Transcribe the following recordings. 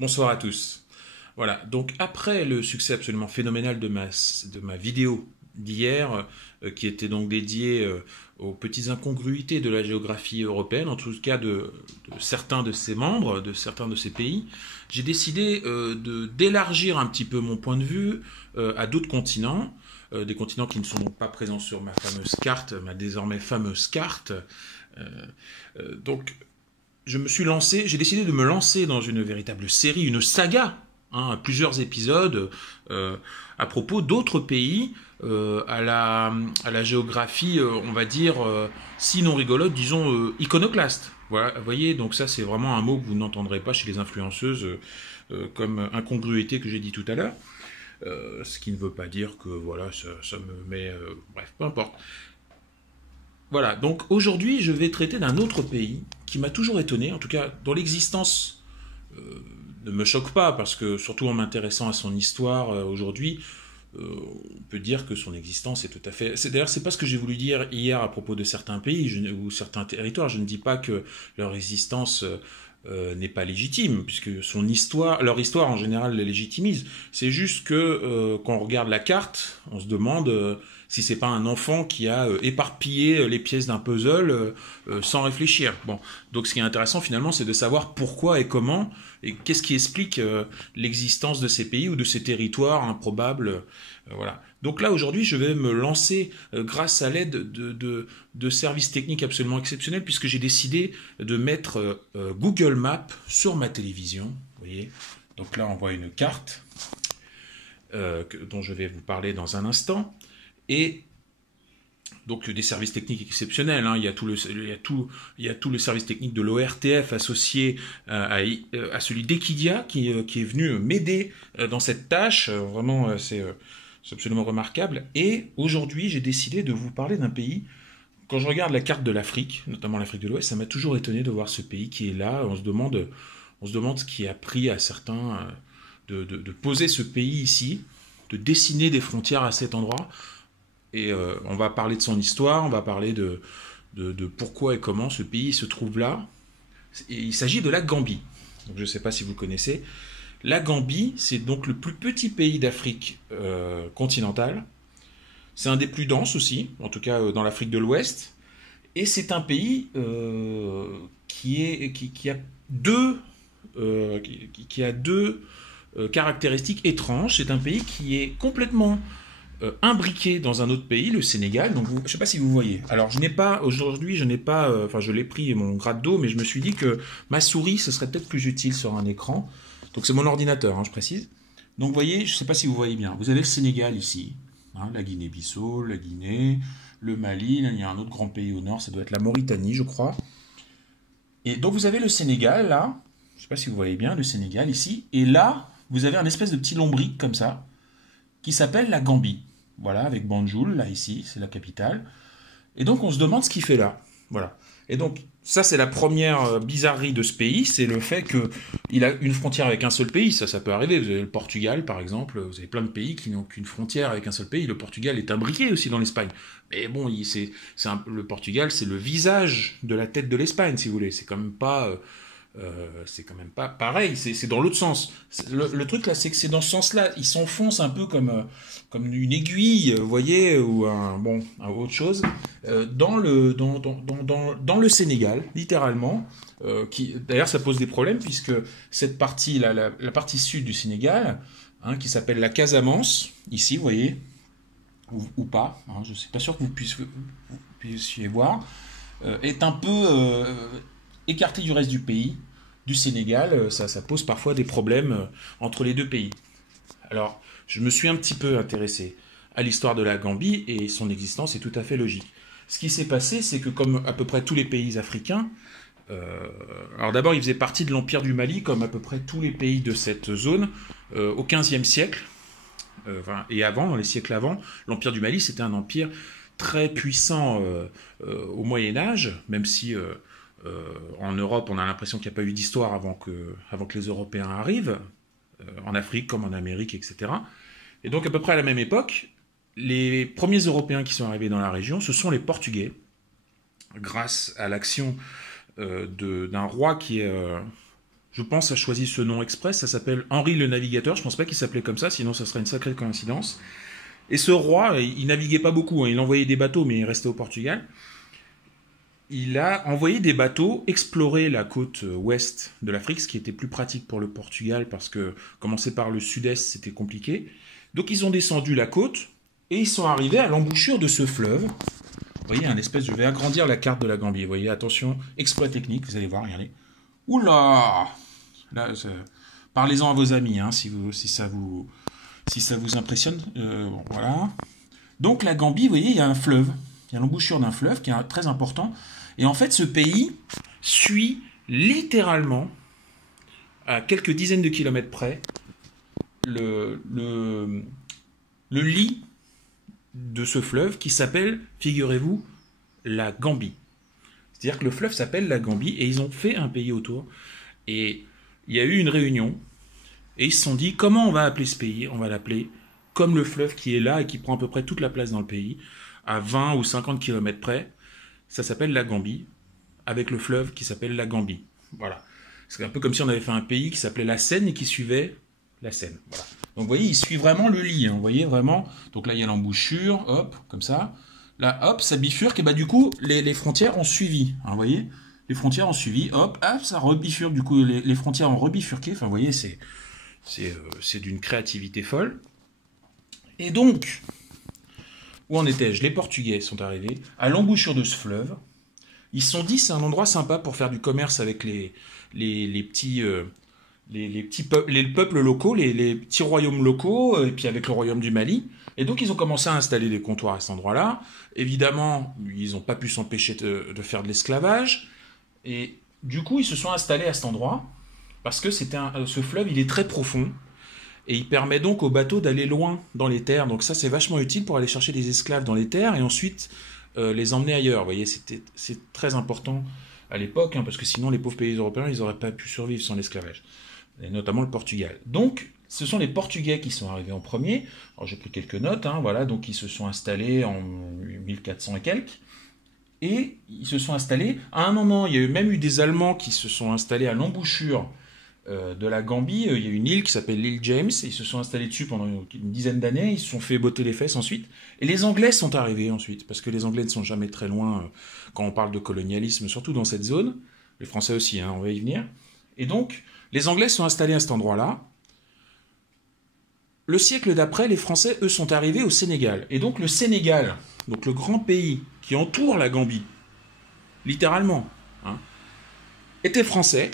Bonsoir à tous. Voilà, donc après le succès absolument phénoménal de ma vidéo d'hier, qui était donc dédiée aux petites incongruités de la géographie européenne, en tout cas de certains de ses membres, de certains de ses pays, j'ai décidé d'élargir un petit peu mon point de vue à d'autres continents, des continents qui ne sont donc pas présents sur ma fameuse carte, ma désormais fameuse carte. Euh, donc j'ai décidé de me lancer dans une véritable série, une saga, hein, plusieurs épisodes euh, à propos d'autres pays à la géographie, on va dire, sinon rigolote, disons iconoclaste. Voilà, vous voyez, donc ça c'est vraiment un mot que vous n'entendrez pas chez les influenceuses comme incongruité que j'ai dit tout à l'heure. Ce qui ne veut pas dire que voilà, ça me met... bref, peu importe. Voilà, donc aujourd'hui je vais traiter d'un autre pays qui m'a toujours étonné, en tout cas dont l'existence euh, ne me choque pas, parce que surtout en m'intéressant à son histoire aujourd'hui, on peut dire que son existence est tout à fait... D'ailleurs, c'est pas ce que j'ai voulu dire hier à propos de certains pays ou certains territoires. Je ne dis pas que leur existence n'est pas légitime, puisque leur histoire en général les légitimise. C'est juste que quand on regarde la carte, on se demande si c'est pas un enfant qui a éparpillé les pièces d'un puzzle sans réfléchir. Bon, donc ce qui est intéressant finalement, c'est de savoir pourquoi et comment et qu'est-ce qui explique l'existence de ces pays ou de ces territoires improbables. Voilà. Donc là, aujourd'hui, je vais me lancer grâce à l'aide de services techniques absolument exceptionnels, puisque j'ai décidé de mettre Google Maps sur ma télévision. Vous voyez. Donc là, on voit une carte dont je vais vous parler dans un instant. Et donc des services techniques exceptionnels, hein. Il y a tout le service technique de l'ORTF associé à celui d'Equidia qui est venu m'aider dans cette tâche. Vraiment, c'est absolument remarquable. Et aujourd'hui, j'ai décidé de vous parler d'un pays. Quand je regarde la carte de l'Afrique, notamment l'Afrique de l'Ouest, ça m'a toujours étonné de voir ce pays qui est là. On se demande ce qui a pris à certains de poser ce pays ici, de dessiner des frontières à cet endroit. Et on va parler de son histoire, on va parler de pourquoi et comment ce pays se trouve là. Et il s'agit de la Gambie. Donc, je ne sais pas si vous connaissez. La Gambie, c'est donc le plus petit pays d'Afrique continentale. C'est un des plus denses aussi, en tout cas dans l'Afrique de l'Ouest. Et c'est un pays qui a deux caractéristiques étranges. C'est un pays qui est complètement imbriqué dans un autre pays, le Sénégal. Donc, je ne sais pas si vous voyez. Alors, aujourd'hui, je n'ai pas, enfin, je l'ai pris mon gratte d'eau, mais je me suis dit que ma souris, ce serait peut-être plus utile sur un écran. Donc, c'est mon ordinateur, hein, je précise. Donc, vous voyez, je ne sais pas si vous voyez bien. Vous avez le Sénégal ici, hein, la Guinée-Bissau, la Guinée, le Mali. Là, il y a un autre grand pays au nord, ça doit être la Mauritanie, je crois. Et donc, vous avez le Sénégal, là. Je ne sais pas si vous voyez bien, le Sénégal ici. Et là, vous avez un espèce de petit lombric comme ça, qui s'appelle la Gambie. Voilà, avec Banjul, là, ici, c'est la capitale. Et donc, on se demande ce qu'il fait là. Voilà. Et donc, ça, c'est la première bizarrerie de ce pays, c'est le fait qu'il a une frontière avec un seul pays. Ça peut arriver. Vous avez le Portugal, par exemple. Vous avez plein de pays qui n'ont qu'une frontière avec un seul pays. Le Portugal est imbriqué aussi dans l'Espagne. Mais bon, le Portugal, c'est le visage de la tête de l'Espagne, si vous voulez. C'est quand même pas pareil, c'est dans l'autre sens. Le truc là, c'est que c'est dans ce sens-là, il s'enfonce un peu comme une aiguille, vous voyez, ou autre chose, dans le Sénégal, littéralement. D'ailleurs, ça pose des problèmes puisque cette partie, la partie sud du Sénégal, hein, qui s'appelle la Casamance, ici, vous voyez, ou pas, hein, je ne suis pas sûr que vous puissiez voir, est un peu écarté du reste du pays, du Sénégal. Ça pose parfois des problèmes entre les deux pays. Alors, je me suis un petit peu intéressé à l'histoire de la Gambie et son existence est tout à fait logique. Ce qui s'est passé, c'est que comme à peu près tous les pays africains, alors d'abord, il faisait partie de l'Empire du Mali, comme à peu près tous les pays de cette zone, au XVe siècle, et avant, dans les siècles avant, l'Empire du Mali, c'était un empire très puissant au Moyen Âge, même si en Europe, on a l'impression qu'il n'y a pas eu d'histoire avant que les Européens arrivent, en Afrique comme en Amérique, etc. Et donc, à peu près à la même époque, les premiers Européens qui sont arrivés dans la région, ce sont les Portugais, grâce à l'action d'un roi qui est je pense, a choisi ce nom exprès. Ça s'appelle Henri le Navigateur. Je pense pas qu'il s'appelait comme ça, sinon ça serait une sacrée coïncidence. Et ce roi, il naviguait pas beaucoup, hein. Il envoyait des bateaux, mais il restait au Portugal. Il a envoyé des bateaux explorer la côte ouest de l'Afrique, ce qui était plus pratique pour le Portugal, parce que commencer par le sud-est, c'était compliqué. Donc ils ont descendu la côte, et ils sont arrivés à l'embouchure de ce fleuve. Vous voyez, un espèce, je vais agrandir la carte de la Gambie. Vous voyez, attention, exploit technique, vous allez voir, regardez. Oula là, parlez-en à vos amis, hein, si ça vous impressionne. Bon, voilà. Donc la Gambie, vous voyez, il y a un fleuve. Il y a l'embouchure d'un fleuve qui est très important. Et en fait, ce pays suit littéralement, à quelques dizaines de kilomètres près, le lit de ce fleuve qui s'appelle, figurez-vous, la Gambie. C'est-à-dire que le fleuve s'appelle la Gambie et ils ont fait un pays autour. Et il y a eu une réunion et ils se sont dit comment on va appeler ce pays? On va l'appeler comme le fleuve qui est là et qui prend à peu près toute la place dans le pays, à 20 ou 50 kilomètres près. Ça s'appelle la Gambie, avec le fleuve qui s'appelle la Gambie. Voilà. C'est un peu comme si on avait fait un pays qui s'appelait la Seine et qui suivait la Seine. Voilà. Donc vous voyez, il suit vraiment le lit. Hein. Vous voyez vraiment. Donc là, il y a l'embouchure, hop, comme ça. Là, hop, ça bifurque, et bah du coup, les frontières ont suivi. Hein, vous voyez, les frontières ont suivi, hop, ça rebifurque, du coup, les frontières ont rebifurqué. Enfin, vous voyez, c'est d'une créativité folle. Et donc, où en étais-je? Les Portugais sont arrivés à l'embouchure de ce fleuve. Ils se sont dit, c'est un endroit sympa pour faire du commerce avec les peuples locaux, les petits royaumes locaux, et puis avec le royaume du Mali. Et donc, ils ont commencé à installer des comptoirs à cet endroit-là. Évidemment, ils n'ont pas pu s'empêcher de faire de l'esclavage. Et du coup, ils se sont installés à cet endroit, parce que ce fleuve, il est très profond, et il permet donc aux bateaux d'aller loin dans les terres. Donc ça, c'est vachement utile pour aller chercher des esclaves dans les terres, et ensuite les emmener ailleurs. Vous voyez, c'est très important à l'époque, hein, parce que sinon, les pauvres pays européens, ils n'auraient pas pu survivre sans l'esclavage. Et notamment le Portugal. Donc, ce sont les Portugais qui sont arrivés en premier. Alors, j'ai pris quelques notes, hein, voilà, donc ils se sont installés en 1400 et quelques. Et ils se sont installés, à un moment, il y a même eu des Allemands qui se sont installés à l'embouchure de la Gambie. Il y a une île qui s'appelle l'île James, et ils se sont installés dessus pendant une dizaine d'années, ils se sont fait botter les fesses ensuite. Et les Anglais sont arrivés ensuite, parce que les Anglais ne sont jamais très loin quand on parle de colonialisme, surtout dans cette zone. Les Français aussi, hein, on va y venir. Et donc, les Anglais sont installés à cet endroit-là. Le siècle d'après, les Français, eux, sont arrivés au Sénégal. Et donc le Sénégal, donc le grand pays qui entoure la Gambie, littéralement, hein, était français.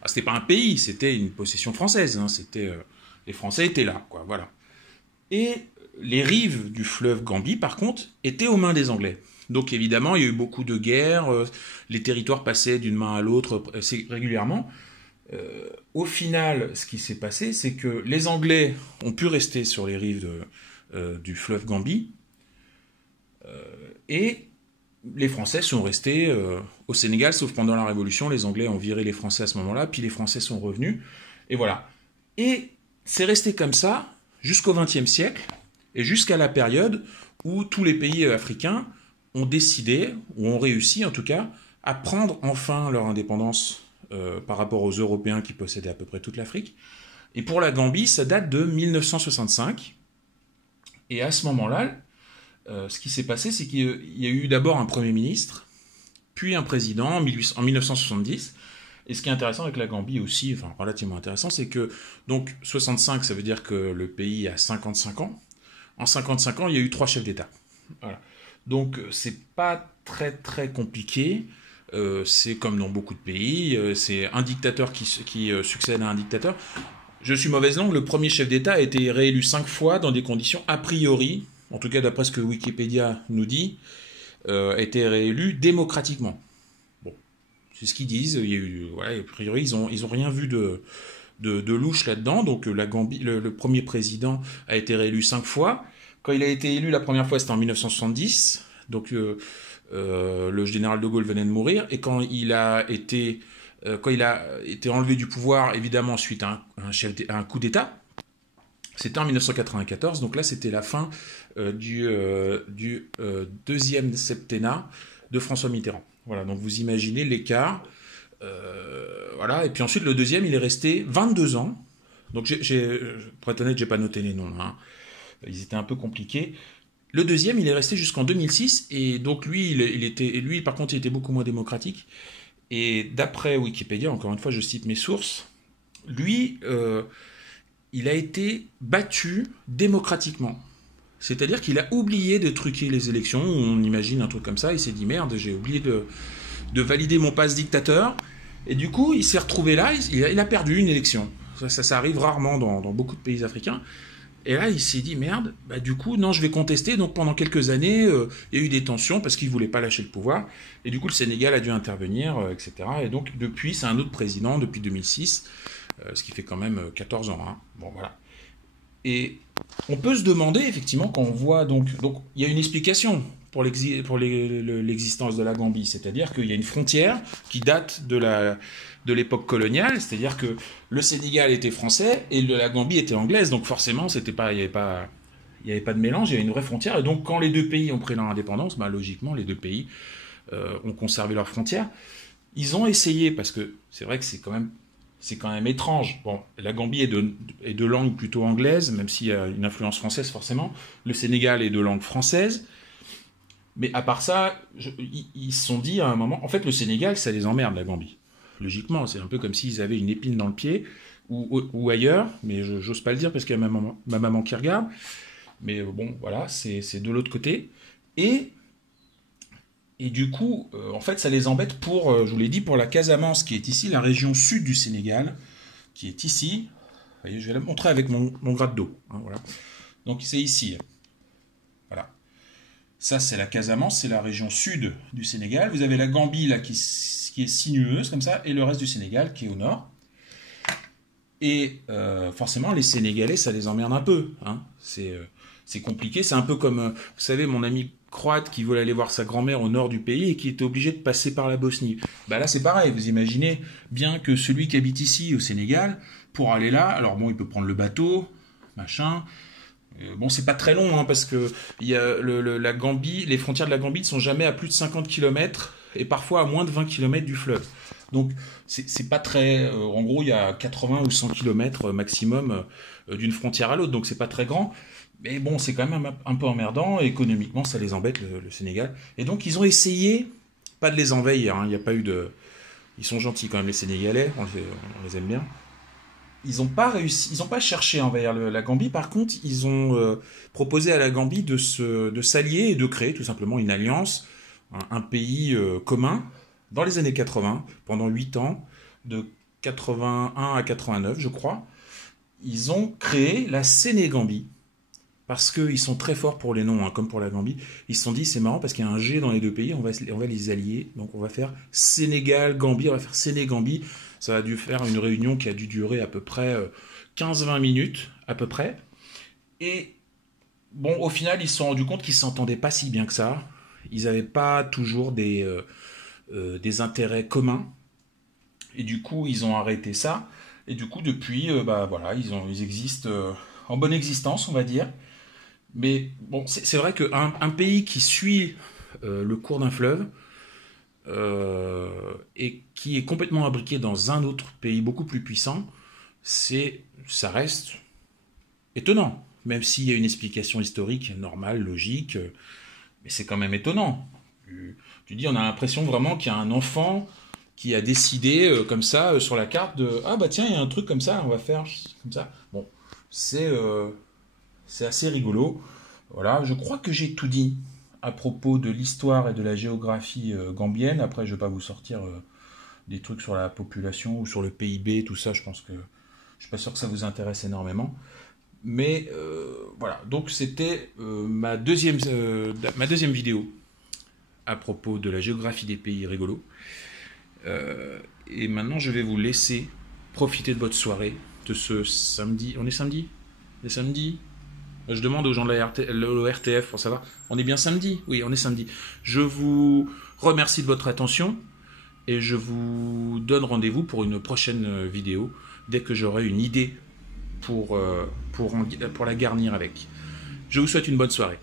Ah, c'était pas un pays, c'était une possession française. Hein, les Français étaient là, quoi, voilà. Et les rives du fleuve Gambie, par contre, étaient aux mains des Anglais. Donc évidemment, il y a eu beaucoup de guerres, les territoires passaient d'une main à l'autre régulièrement. Au final, ce qui s'est passé, c'est que les Anglais ont pu rester sur les rives du fleuve Gambie, et les Français sont restés au Sénégal, sauf pendant la Révolution. Les Anglais ont viré les Français à ce moment-là, puis les Français sont revenus, et voilà. Et c'est resté comme ça jusqu'au XXe siècle, et jusqu'à la période où tous les pays africains ont décidé, ou ont réussi en tout cas, à prendre enfin leur indépendance par rapport aux Européens qui possédaient à peu près toute l'Afrique. Et pour la Gambie, ça date de 1965. Et à ce moment-là, ce qui s'est passé, c'est qu'il y a eu d'abord un Premier ministre, puis un président en 1970. Et ce qui est intéressant avec la Gambie aussi, enfin relativement intéressant, c'est que, donc 65, ça veut dire que le pays a 55 ans. En 55 ans, il y a eu 3 chefs d'État. Voilà. Donc c'est pas très très compliqué. C'est comme dans beaucoup de pays, c'est un dictateur qui succède à un dictateur. Je suis mauvaise langue, le premier chef d'État a été réélu 5 fois dans des conditions a priori, en tout cas d'après ce que Wikipédia nous dit, a été réélu démocratiquement. Bon, c'est ce qu'ils disent. Il y a eu, voilà, a priori, ils ont rien vu de louche là-dedans. Donc la Gambie, le premier président a été réélu 5 fois. Quand il a été élu la première fois, c'était en 1970. Donc le général de Gaulle venait de mourir, et quand il a été enlevé du pouvoir, évidemment suite à un coup d'État, c'était en 1994. Donc là, c'était la fin du deuxième septennat de François Mitterrand. Voilà, donc vous imaginez l'écart Voilà. Et puis ensuite, le deuxième, il est resté 22 ans. Donc, pour être honnête, j'ai pas noté les noms, hein. Ils étaient un peu compliqués. Le deuxième, il est resté jusqu'en 2006. Et donc, lui, par contre, il était beaucoup moins démocratique. Et d'après Wikipédia, encore une fois, je cite mes sources, lui, il a été battu démocratiquement. C'est-à-dire qu'il a oublié de truquer les élections, on imagine un truc comme ça, il s'est dit merde, j'ai oublié de valider mon passe dictateur, et du coup il s'est retrouvé là, il a perdu une élection. Ça arrive rarement dans beaucoup de pays africains, et là il s'est dit merde, bah, du coup non, je vais contester, donc pendant quelques années il y a eu des tensions parce qu'il ne voulait pas lâcher le pouvoir, et du coup le Sénégal a dû intervenir, etc. Et donc depuis c'est un autre président, depuis 2006, ce qui fait quand même 14 ans. Hein. Bon voilà. Et on peut se demander, effectivement, quand on voit donc il y a une explication pour l'existence de la Gambie, c'est-à-dire qu'il y a une frontière qui date de l'époque coloniale, c'est-à-dire que le Sénégal était français et la Gambie était anglaise, donc forcément, il n'y avait pas de mélange, il y avait une vraie frontière, et donc quand les deux pays ont pris leur indépendance, bah, logiquement, les deux pays ont conservé leurs frontières. Ils ont essayé, parce que c'est vrai que c'est quand même étrange. Bon, la Gambie est de langue plutôt anglaise, même s'il y a une influence française forcément. Le Sénégal est de langue française. Mais à part ça, ils se sont dit à un moment, en fait le Sénégal, ça les emmerde, la Gambie. Logiquement, c'est un peu comme s'ils avaient une épine dans le pied, ou ailleurs, mais j'ose pas le dire parce qu'il y a ma maman qui regarde. Mais bon, voilà, c'est de l'autre côté. Et du coup, en fait, ça les embête pour, je vous l'ai dit, pour la Casamance, qui est ici, la région sud du Sénégal, qui est ici. Vous voyez, je vais la montrer avec mon gratte d'eau. Hein, voilà. Donc, c'est ici. Voilà. Ça, c'est la Casamance, c'est la région sud du Sénégal. Vous avez la Gambie, là, qui est sinueuse, comme ça, et le reste du Sénégal, qui est au nord. Et forcément, les Sénégalais, ça les emmerde un peu. Hein. C'est compliqué. C'est un peu comme, vous savez, mon ami croate qui voulait aller voir sa grand-mère au nord du pays et qui était obligé de passer par la Bosnie. Bah là, c'est pareil. Vous imaginez bien que celui qui habite ici, au Sénégal, pour aller là, alors bon, il peut prendre le bateau, machin. Bon, c'est pas très long, hein, parce que la Gambie, les frontières de la Gambie ne sont jamais à plus de 50 km et parfois à moins de 20 km du fleuve. Donc, c'est pas très... en gros, il y a 80 ou 100 km maximum d'une frontière à l'autre, donc c'est pas très grand. Mais bon, c'est quand même un peu emmerdant, et économiquement, ça les embête, le Sénégal. Et donc, ils ont essayé, pas de les envahir, hein, il n'y a pas eu de... Ils sont gentils quand même, les Sénégalais, on les aime bien. Ils n'ont pas réussi, ils n'ont pas cherché à envahir la Gambie, par contre, ils ont proposé à la Gambie de s'allier et de créer tout simplement une alliance, un pays commun, dans les années 80, pendant 8 ans, de 81 à 89, je crois. Ils ont créé la Sénégambie. Parce qu'ils sont très forts pour les noms, hein, comme pour la Gambie. Ils se sont dit, c'est marrant parce qu'il y a un G dans les deux pays, on va les allier. Donc on va faire Sénégal, Gambie, on va faire Sénégambie. Ça a dû faire une réunion qui a dû durer à peu près 15-20 minutes, à peu près. Et bon, au final, ils se sont rendus compte qu'ils ne s'entendaient pas si bien que ça. Ils n'avaient pas toujours des intérêts communs. Et du coup, ils ont arrêté ça. Et du coup, depuis, bah, voilà, ils existent en bonne existence, on va dire. Mais bon, c'est vrai qu'un pays qui suit le cours d'un fleuve et qui est complètement imbriqué dans un autre pays beaucoup plus puissant, ça reste étonnant. Même s'il y a une explication historique normale, logique, mais c'est quand même étonnant. Tu dis, on a l'impression vraiment qu'il y a un enfant qui a décidé comme ça sur la carte de ah bah tiens, il y a un truc comme ça, on va faire comme ça. Bon, c'est assez rigolo. Voilà, je crois que j'ai tout dit à propos de l'histoire et de la géographie gambienne. Après, je ne vais pas vous sortir des trucs sur la population ou sur le PIB, tout ça. Je pense que je ne suis pas sûr que ça vous intéresse énormément. Mais voilà, donc c'était ma deuxième vidéo à propos de la géographie des pays rigolos. Et maintenant, je vais vous laisser profiter de votre soirée, de ce samedi. On est samedi ? Les samedis ? Je demande aux gens de l'ORTF pour savoir. On est bien samedi ? Oui, on est samedi. Je vous remercie de votre attention et je vous donne rendez-vous pour une prochaine vidéo dès que j'aurai une idée pour la garnir avec. Je vous souhaite une bonne soirée.